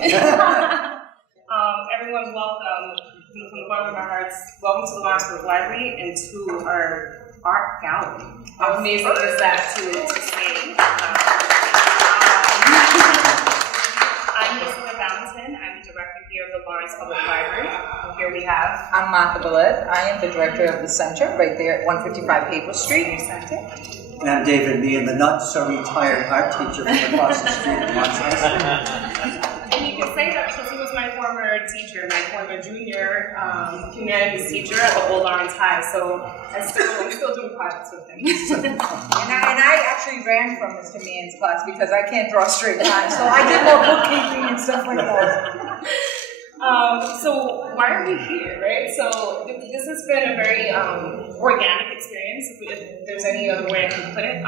Everyone, welcome from the bottom of our hearts. Welcome to the Lawrenceburg Library and to our art gallery. How amazing is that to say? I'm Jessica Valentin. I'm the director here of the Lawrence Public Library. Here we have. I'm Martha Billette. I am the director of the center right there at 155 Paper Street. Center. And I'm David Meehan, the not-so-retired art teacher from across the street in Montreal. And you can say that because he was my former teacher, my former junior humanities teacher at the Old Lawrence High. So I'm still doing projects with him. and I actually ran from Mr. Meehan's class because I can't draw straight lines. So I did more bookkeeping and stuff like that. So why are we here, right? So this has been a very organic experience, if there's any other way I can put it.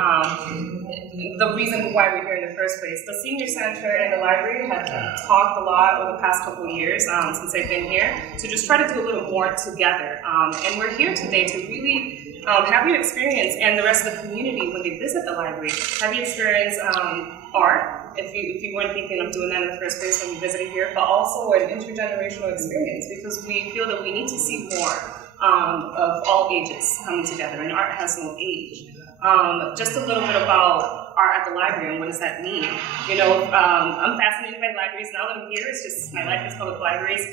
The reason why we're here in the first place. The Senior Center and the library have talked a lot over the past couple of years since I've been here to just try to do a little more together. And we're here today to really have you experience, and the rest of the community when they visit the library, have you experience art, if you weren't thinking of doing that in the first place when you visited here, but also an intergenerational experience, because we feel that we need to see more of all ages coming together, and art has no age. Just a little bit about art at the library and what does that mean. You know, I'm fascinated by libraries now that I'm here. It's just my life is public libraries.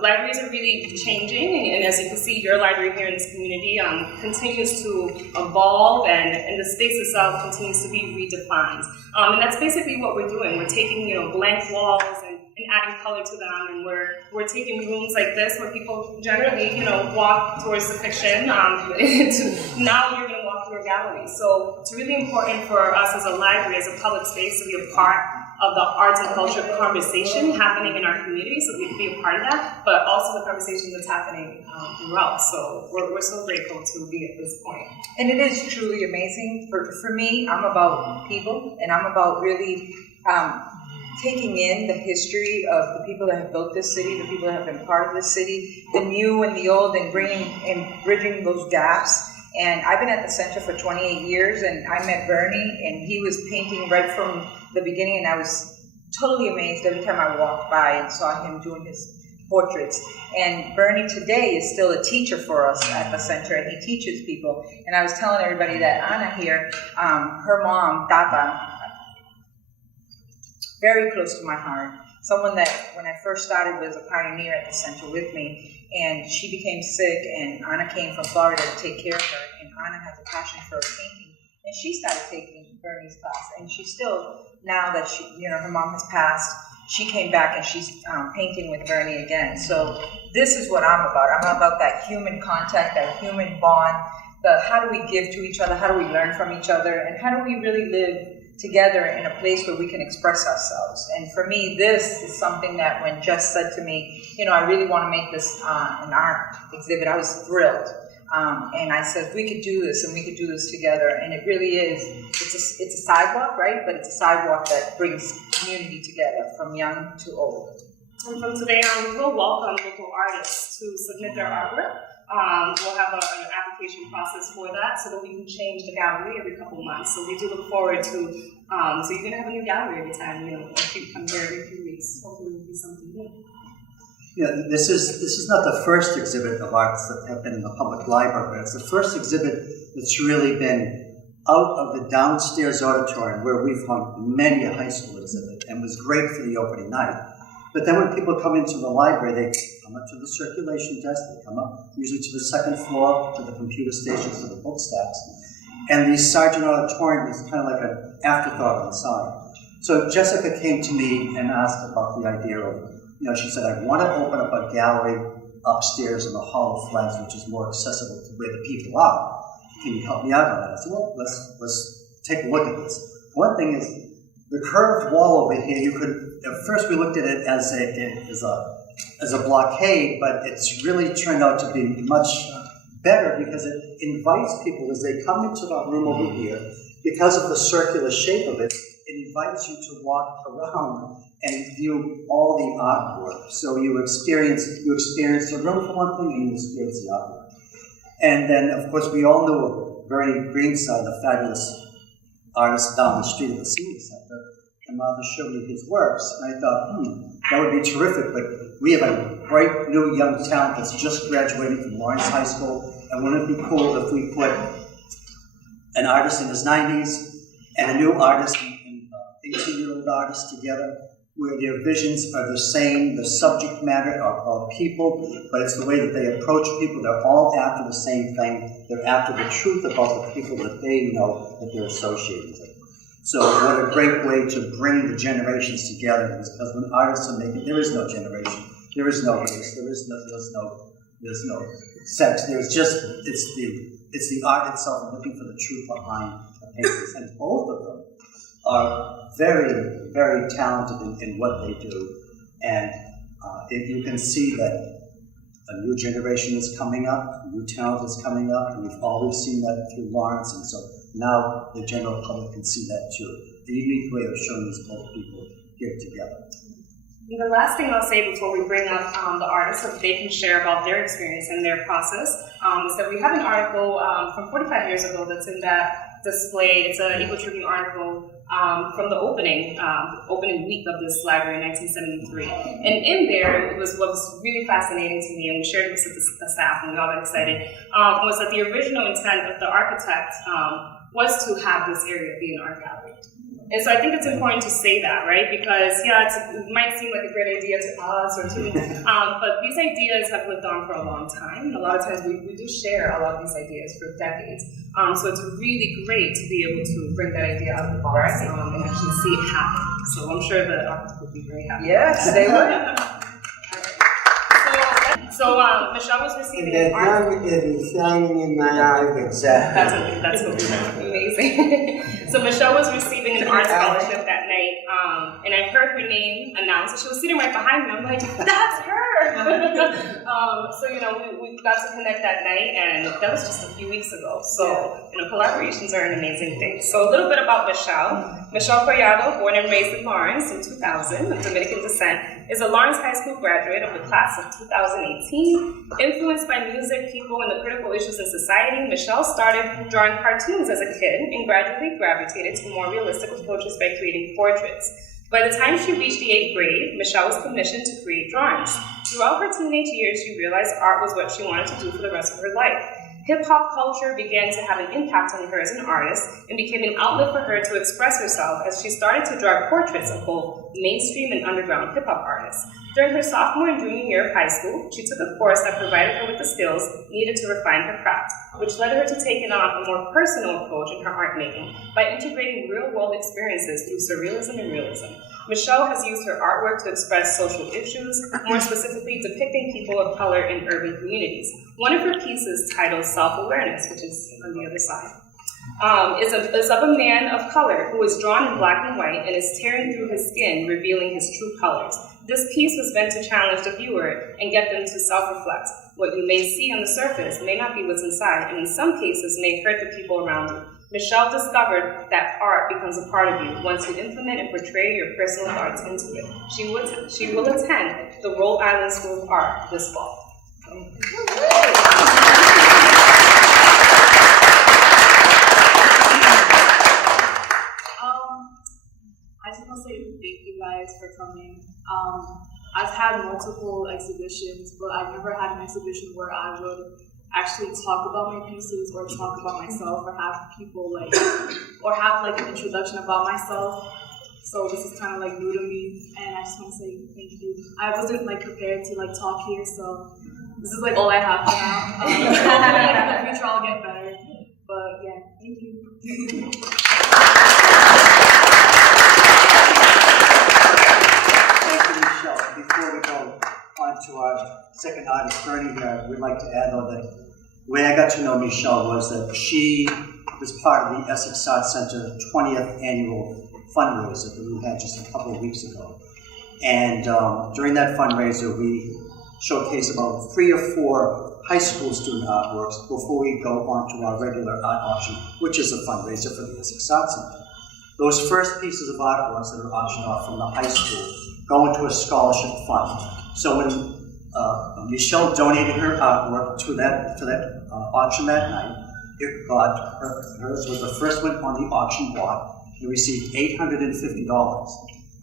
Libraries are really changing, and as you can see, your library here in this community continues to evolve, and the space itself continues to be redefined. And that's basically what we're doing. We're taking, blank walls and adding color to them, and we're taking rooms like this where people generally, walk towards the fiction. To now you're going to walk through a gallery. So it's really important for us as a library, as a public space, to be a part of the arts and culture conversation happening in our community, so we can be a part of that, but also the conversation that's happening throughout. So we're so grateful to be at this point. And it is truly amazing. For me, I'm about people, and I'm about really taking in the history of the people that have built this city, the people that have been part of this city, the new and the old, and bridging those gaps. And I've been at the center for 28 years, and I met Bernie, and he was painting right from the beginning, and I was totally amazed every time I walked by and saw him doing his portraits. And Bernie today is still a teacher for us at the center, and he teaches people. And I was telling everybody that Anna here, her mom, Tata, very close to my heart. Someone that, when I first started, was a pioneer at the center with me, and she became sick, and Anna came from Florida to take care of her, and Anna has a passion for painting, and she started taking Bernie's class, and she still, now that she, her mom has passed, she came back and she's painting with Bernie again. So this is what I'm about. I'm about that human contact, that human bond, the how do we give to each other, how do we learn from each other, and how do we really live together in a place where we can express ourselves. And for me, this is something that when Jess said to me, I really want to make this an art exhibit, I was thrilled. And I said, we could do this, and we could do this together. And it really is, it's a sidewalk, right? But it's a sidewalk that brings community together from young to old. And from today on, we'll welcome local artists to submit their artwork. We'll have an application process for that so that we can change the gallery every couple of months. So we do look forward to, so you're going to have a new gallery every time, if you come here every few weeks. Hopefully it'll be something new. Yeah, this is not the first exhibit of arts that have been in the public library, but it's the first exhibit that's really been out of the downstairs auditorium where we've hung many a high school exhibit, and was great for the opening night. But then when people come into the library, they come up to the circulation desk, they come up usually to the second floor, to the computer stations, to the book stacks. And the Sargent Auditorium is kind of like an afterthought on the side. So Jessica came to me and asked about the idea of, she said, I want to open up a gallery upstairs in the Hall of Flags, which is more accessible to where the people are. Can you help me out on that? I said, well, let's take a look at this. One thing is, the curved wall over here, at first we looked at it as a blockade, but it's really turned out to be much better because it invites people as they come into the room over here, because of the circular shape of it, it invites you to walk around and view all the artwork. So you experience the room for one thing, and you experience the artwork. And then, of course, we all know Bernie Greenside, the fabulous artist down the street at the Senior Center. and Martha showed me his works, and I thought, that would be terrific, but we have a bright, new, young talent that's just graduating from Lawrence High School, and wouldn't it be cool if we put an artist in his 90s and a new artist, an 18-year-old artist together, where their visions are the same, the subject matter are people, but it's the way that they approach people. They're all after the same thing. They're after the truth about the people that they know that they're associated with. So what a great way to bring the generations together, because when artists are making, there is no generation, there is no race, there's no sex. There's just it's the art itself and looking for the truth behind the paintings, and both of them are very, very talented in what they do. And if you can see that a new generation is coming up, new talent is coming up, and we've always seen that through Lawrence, and so now the general public can see that too. The unique way of showing these both people here together. And the last thing I'll say before we bring up the artists, so that they can share about their experience and their process, is that we have an article from 45 years ago that's in that display. It's an Eagle Tribune article from the opening week of this library in 1973. And in there, it was what was really fascinating to me, and we shared this with the staff, and we all got excited, was that the original intent of the architect was to have this area be an art gallery. And so I think it's important to say that, right? Because, it might seem like a great idea to us or to me, but these ideas have lived on for a long time. And a lot of times we do share a lot of these ideas for decades. So it's really great to be able to bring that idea out of the box and actually see it happen. So I'm sure the architect would be very happy. Yes, they would. So Michelle was receiving an an art. is shining in my eyes. Exactly. That's what we want. Amazing. So Michelle was receiving an art scholarship that night, and I heard her name announced, and she was sitting right behind me. I'm like, that's her. So we got to connect that night, and that was just a few weeks ago. So collaborations are an amazing thing. So a little bit about Michelle. Michelle Collado, born and raised in Lawrence in 2000, of Dominican descent, is a Lawrence High School graduate of the class of 2018. Influenced by music, people, and the critical issues in society, Michelle started drawing cartoons as a kid and gradually gravitated to more realistic approaches by creating portraits. By the time she reached the 8th grade, Michelle was commissioned to create drawings. Throughout her teenage years, she realized art was what she wanted to do for the rest of her life. Hip-hop culture began to have an impact on her as an artist and became an outlet for her to express herself as she started to draw portraits of both mainstream and underground hip-hop artists. During her sophomore and junior year of high school, she took a course that provided her with the skills needed to refine her craft, which led her to taking on a more personal approach in her art making by integrating real-world experiences through surrealism and realism. Michelle has used her artwork to express social issues, more specifically depicting people of color in urban communities. One of her pieces, titled Self-Awareness, which is on the other side, is of a man of color who is drawn in black and white and is tearing through his skin, revealing his true colors. This piece was meant to challenge the viewer and get them to self-reflect. What you may see on the surface may not be what's inside, and in some cases may hurt the people around you. Michelle discovered that art becomes a part of you once you implement and portray your personal thoughts into it. She will attend the Rhode Island School of Art this fall. I just want to say thank you guys for coming. I've had multiple exhibitions, but I've never had an exhibition where I would actually talk about my pieces or talk about myself or have people have an introduction about myself. So this is kind of new to me, and I just want to say thank you. I wasn't prepared to talk here, so this is all I have for now. Hopefully in the future I'll get better. But yeah, thank you. Before we go on to our second artist, Bernie, we'd like to add that the way I got to know Michelle was that she was part of the Essex Art Center 20th annual fundraiser that we had just a couple of weeks ago. And during that fundraiser, we showcased about 3 or 4 high school student artworks before we go on to our regular art auction, which is a fundraiser for the Essex Art Center. Those first pieces of artworks that are auctioned off from the high school go into a scholarship fund. So when Michelle donated her artwork to that auction that night, hers was the first one on the auction block, He received $850.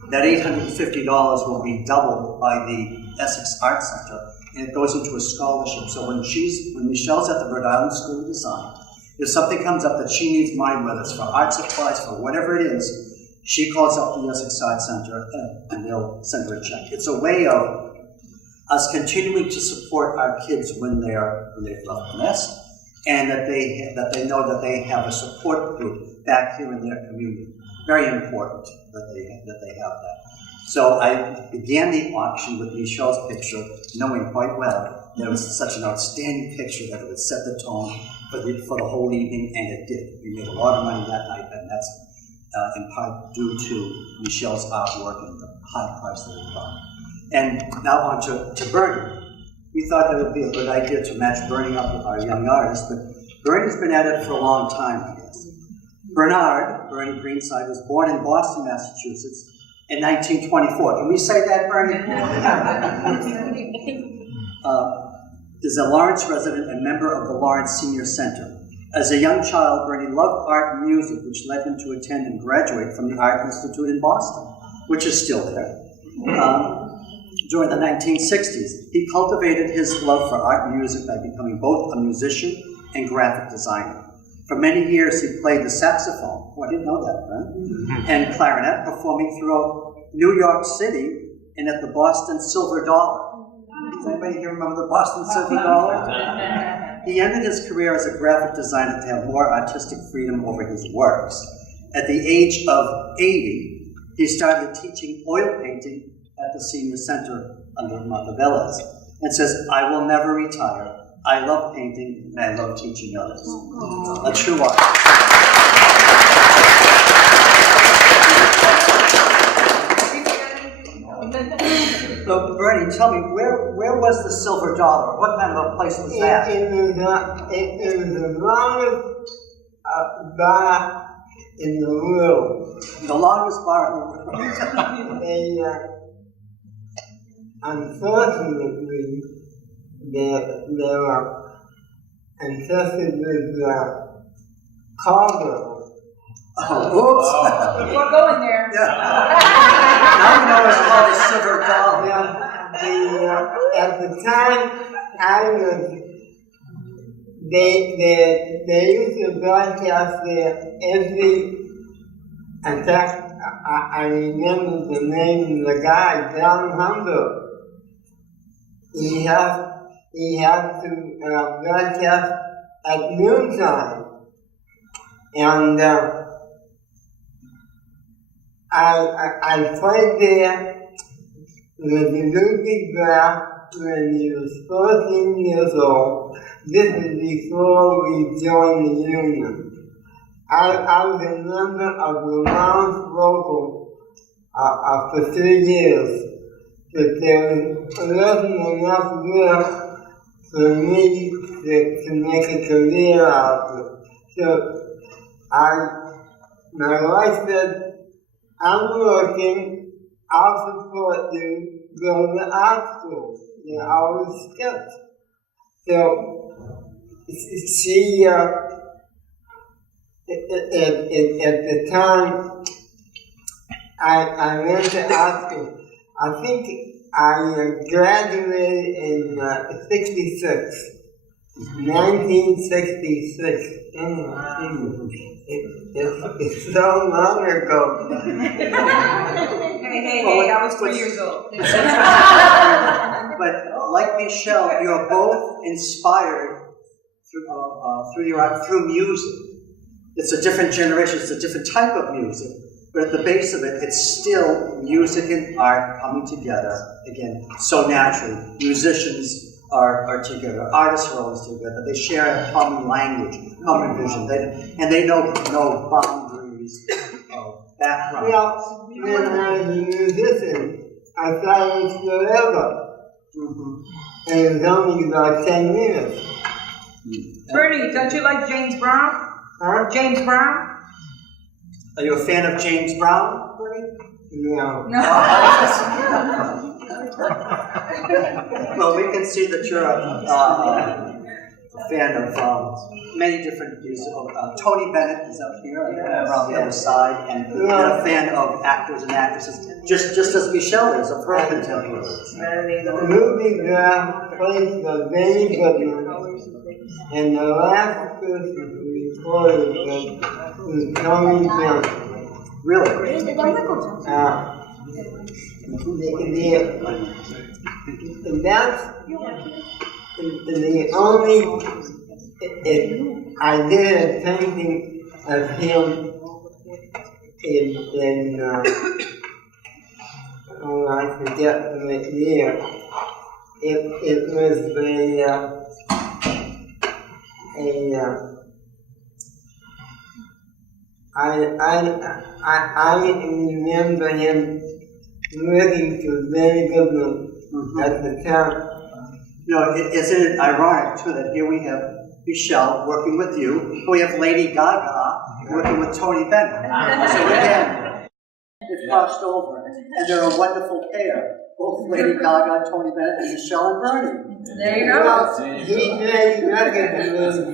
That $850 will be doubled by the Essex Arts Center, and it goes into a scholarship. So when Michelle's at the Rhode Island School of Design, if something comes up that she needs money, whether it's for art supplies, for whatever it is, she calls up the Essex Arts Center and they'll send her a check. It's a way of us continuing to support our kids when they've left the nest, and that they know that they have a support group back here in their community. Very important that they have that. So I began the auction with Michelle's picture, knowing quite well that it was such an outstanding picture that it would set the tone for the whole evening, and it did. We made a lot of money that night, and that's in part due to Michelle's artwork and the high price that it got. And now on to Bernie. We thought that would be a good idea to match Bernie up with our young artist, but Bernie's been at it for a long time, I guess. Bernie Greenside, was born in Boston, Massachusetts in 1924. Can we say that, Bernie? Is a Lawrence resident and member of the Lawrence Senior Center. As a young child, Bernie loved art and music, which led him to attend and graduate from the Art Institute in Boston, which is still there. During the 1960s, he cultivated his love for art and music by becoming both a musician and graphic designer. For many years, he played the saxophone. Oh, I didn't know that, right? And clarinet, performing throughout New York City and at the Boston Silver Dollar. Does anybody here remember the Boston Silver Dollar? He ended his career as a graphic designer to have more artistic freedom over his works. At the age of 80, he started teaching oil painting at the Senior Center under Mother Velez, and says, "I will never retire. I love painting, and I love teaching others." A true artist. So, Bernie, tell me, where was the Silver Dollar? What kind of a place was that? It was the longest bar in the world. The longest bar in the world. Unfortunately, they were infested with cobwebs. Oops. We're going there. Yeah. Now we know it's called the Silver Dollar. At the time I was, they used to broadcast there every. In fact, I remember the name of the guy, John Humber. He had to broadcast at noontime, and I played there with Ludwig Graf when he was 14 years old. This is before we joined the union. I was a member of the Lawrence Local for 3 years, but there wasn't enough work for me to make a career out of it. So my wife said, "I'm working, I'll support you, go to art school." I was skeptical. So she, at the time, I went to art school. I think I graduated in 66. 1966. It's so long ago. Hey, I was 3 years old. But like Michelle, you're both inspired through music. It's a different generation, it's a different type of music, but at the base of it, it's still music and art coming together, again, so naturally. Musicians are together, artists are always together, they share a common language, common vision, they know no boundaries of background. Well, when I was a musician, I thought it was forever. And it was only about 10 years. Bernie, don't you like James Brown? Huh? James Brown? Are you a fan of James Brown, Bernie? No. Well, we can see that you're a fan of many different musicals. Tony Bennett is up here around the other side, and been a fan of actors and actresses, just as Michelle is of her contemporaries. Ruby Graham plays the very good one, and the last person who recorded was Tony Bennett. Really? That's the only. I did a painting of him in oh, I forget the year. It was I remember him looking for very good at the time. You know, isn't it ironic too that here we have Michelle working with you, and we have Lady Gaga working with Tony Bennett. So again, it crossed over, and they're a wonderful pair. Both Lady Gaga, Tony Bennett, and Michelle and Bernie. There you go. Well, he made records with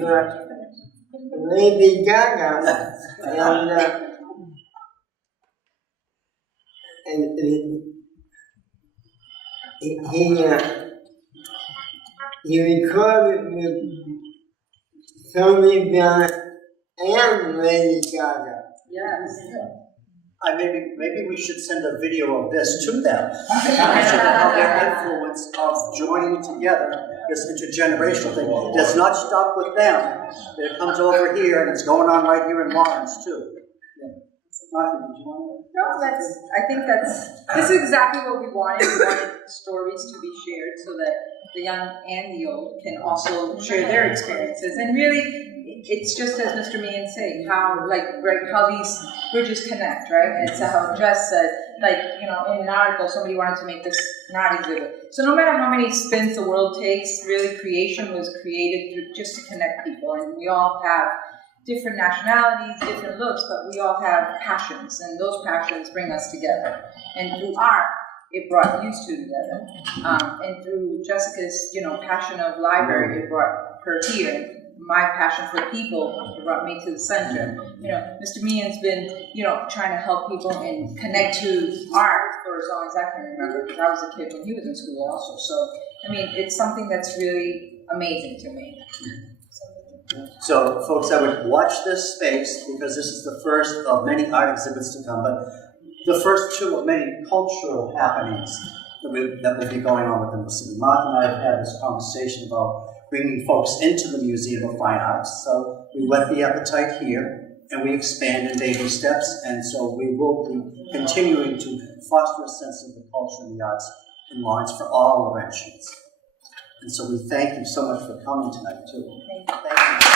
Lady Gaga, and he recorded with Tony Bennett and Lady Gaga. Yes. Maybe we should send a video of this to them. How their influence of joining together, this intergenerational thing, does not stop with them. It comes over here, and it's going on right here in Lawrence too. Martha, did you want to? No, I think this is exactly what we wanted. We wanted stories to be shared so that the young and the old can also share their experiences. And really, it's just as Mr. Meehan saying, how these bridges connect, right? And it's how Jess said, in an article, somebody wanted to make this an art exhibit. So no matter how many spins the world takes, really creation was created just to connect people. And we all have different nationalities, different looks, but we all have passions, and those passions bring us together. And through art, it brought you two together. And through Jessica's, passion of library, it brought her here. My passion for people brought me to the center. Mr. Meehan's been, trying to help people and connect to art for as long as I can remember, because I was a kid when he was in school also. So, it's something that's really amazing to me. So, folks, I would watch this space, because this is the first of many art exhibits to come, but the first two of many cultural happenings that will be going on within the city. Mark and I have had this conversation about bringing folks into the Museum of Fine Arts. So we whet the appetite here, and we expand in baby steps, and so we will be continuing to foster a sense of the culture and the arts in Lawrence for all Laurentians. And so we thank you so much for coming tonight, too. Thank you.